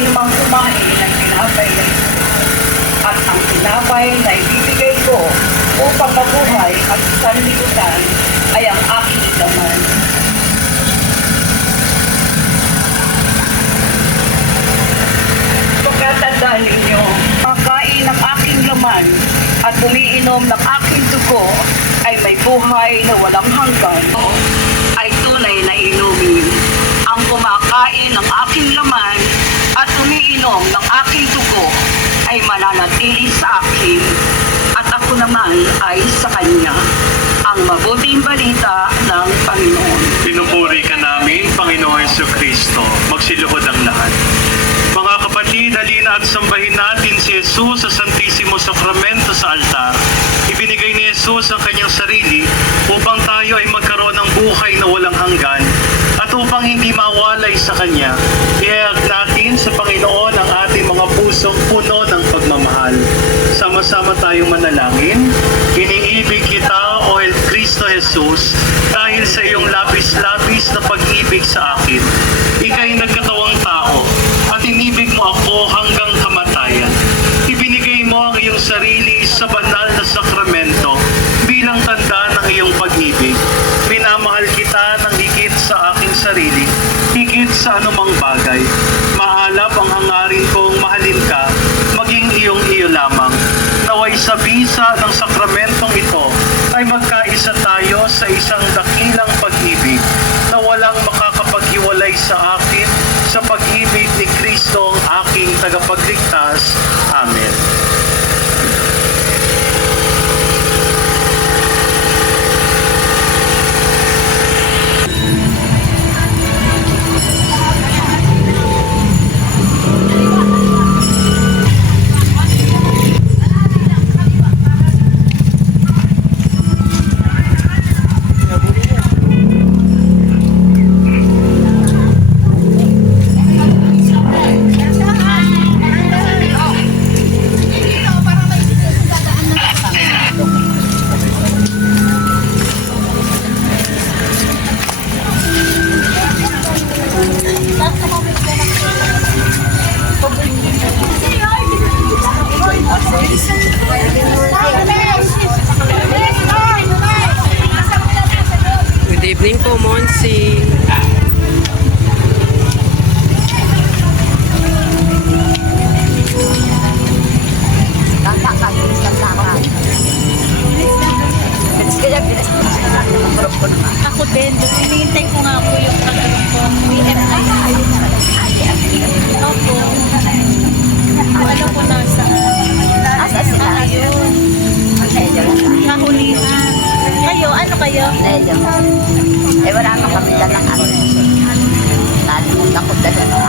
sino mang kumain ng tinapay na ito. At ang tinapay na ibibigay ko upang mabuhay at sanlibutan ay ang aking laman. Pagkatandaan ninyo, makain ng aking laman at umiinom ng aking dugo ay may buhay na walang hanggan. Ay tunay na inumin. Ang kumakain ng aking laman at umiinom ng aking dugo ay mananatili sa akin at ako naman ay sa kanya. Ang mabuting balita ng Panginoon. Pinupuri ka namin, Panginoon Jesucristo. Magsiluhod ang lahat. Mga kapatid, halina at sambahin natin si Jesus sa Santissimo Sacramento sa altar. Ibinigay ni Jesus ang kanyang sarili upang tayo ay magkaroon ng buhay na walang hanggan at upang hindi mawalay sa kanya. Ihayag natin sa Panginoon ang ating mga pusong puno ng pagmamahal. Sama-sama tayong manalangin. Iniibig kita, O Cristo Jesus, dahil sa iyong labis-labis na pag-ibig sa akin. Ika'y nagkatawang tao at inibig mo ako hanggang kamatayan. Ibinigay mo ang iyong sarili sa banal na sakramento bilang tanda ng iyong pag-ibig. Minamahal kita ng higit sa aking sarili, higit sa anumang bagay. Maalab ang hangarin kong mahalin ka, maging iyo lamang. Naway sa bisa ng sakramentong ito ay magkaisa tayo sa isang dakilang pag-ibig na walang makakapaghiwalay sa akin sa pag-ibig ni Kristo ang aking tagapagligtas. Amen. Good evening po, Monsi. Ako din, hinihintay ko nga po yung tagalog ko. BMI. Opo. Alam ko nasaan. Asa sila? Ayun. Kahulihan. Kayo, ano kayo? Eh, wala nang kami lang ang ano. Nalimutan ko dahil ng